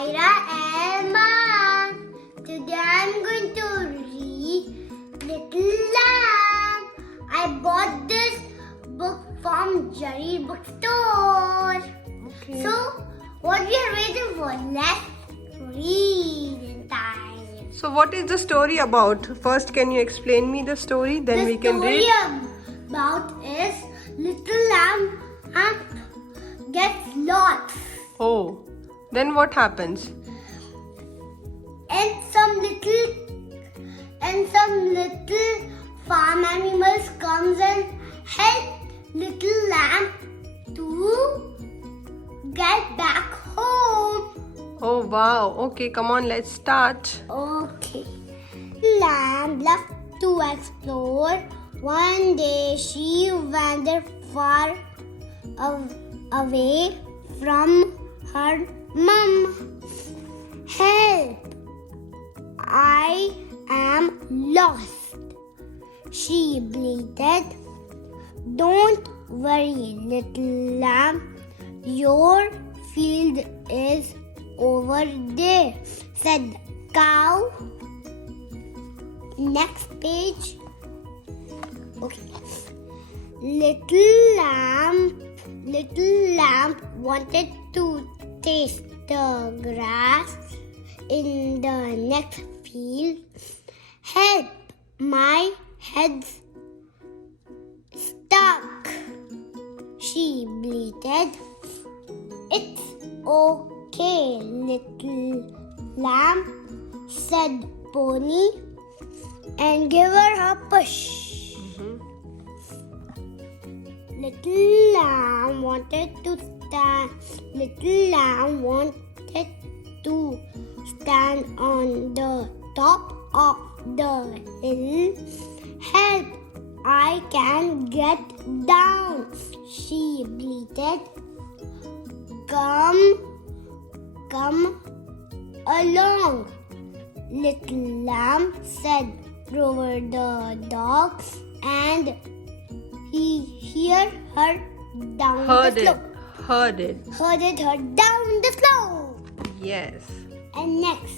Maira and Mom. Today I'm going to read Little Lamb. I bought this book from Jerry bookstore. Okay. So, what we are waiting for? Let's read in time. So what is the story about? First, can you explain me the story? Then we can read. The story about is Little Lamb and gets lost. Oh, then what happens? And some little farm animals comes and help Little Lamb to get back home. Oh wow. Okay, come on, let's start. Okay. Lamb loved to explore. One day she wandered far away from her mom. Help! I am lost, she bleated. Don't worry, little lamb. Your field is over there, said the cow. Next page. Okay. Little lamb wanted to taste the grass in the next field. Help! My head's stuck, she bleated. It's okay, little lamb, said Pony, and gave her a push. Little lamb wanted to stand on the top of the hill. Help! I can't get down, she bleated. Come along, little lamb, said Rover the dog, and he heard her down the slope. Herded Her down the slope. Yes. And next,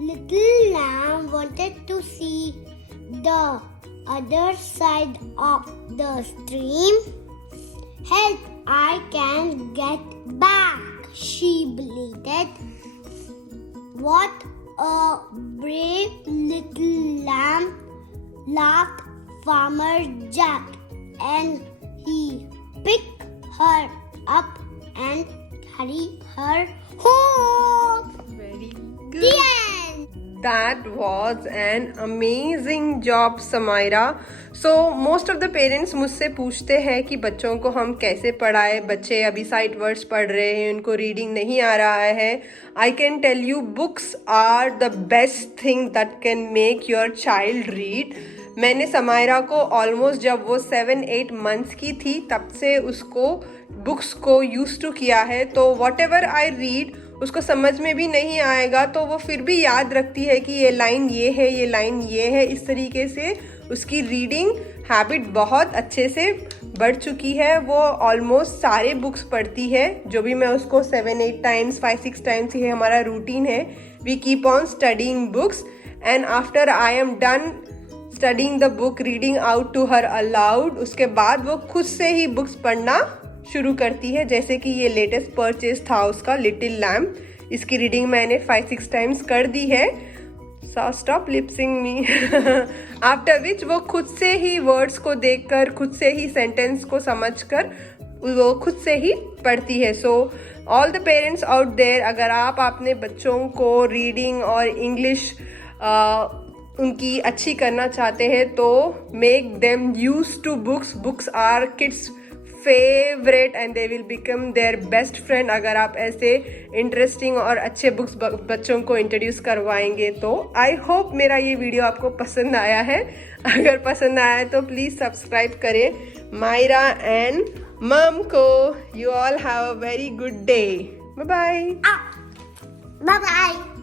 little lamb wanted to see the other side of the stream. Help! I can't get back, she bleated. What a brave little lamb, laughed Farmer Jack, and he picked her up and carried her home. Very The good. end. That was an amazing job, Samaira. So most of the parents मुझसे पूछते हैं कि बच्चों को हम कैसे पढ़ाएं. बच्चे अभी साइट वर्ड्स पढ़ रहे हैं, उनको रीडिंग नहीं आ रहा है. I can tell you, books are the best thing that can make your child read. मैंने समायरा को ऑलमोस्ट जब वो 7-8 मंथ्स की थी तब से उसको बुक्स को यूज टू किया है. तो वॉट एवर आई रीड उसको समझ में भी नहीं आएगा तो वो फिर भी याद रखती है कि ये लाइन ये है, ये लाइन ये है. इस तरीके से उसकी रीडिंग हैबिट बहुत अच्छे से बढ़ चुकी है. वो ऑलमोस्ट सारे बुक्स पढ़ती है. जो भी मैं उसको 7-8 टाइम्स 5-6 टाइम्स, ये हमारा रूटीन है. We keep on studying books and after I am done studying the book, reading out to her aloud, उसके बाद वो खुद से ही बुक्स पढ़ना शुरू करती है. जैसे कि ये लेटेस्ट परचेज था उसका लिटिल लैम्ब. इसकी रीडिंग मैंने 5-6 टाइम्स कर दी है. So stop lipsing me. After which वो खुद से ही वर्ड्स को देखकर, खुद से ही सेंटेंस को समझकर वो खुद से ही पढ़ती है. So all the parents out there, अगर आप अपने बच्चों को रीडिंग और इंग्लिश उनकी अच्छी करना चाहते हैं तो make them use to books. Books are kids favourite and they will become their best friend अगर आप ऐसे इंटरेस्टिंग और अच्छे बुक्स बच्चों को इंट्रोड्यूस करवाएंगे. तो आई होप मेरा ये वीडियो आपको पसंद आया है. अगर पसंद आया है तो प्लीज़ सब्सक्राइब करें मायरा एंड मम को. You all have a very good day. Bye bye. Bye bye.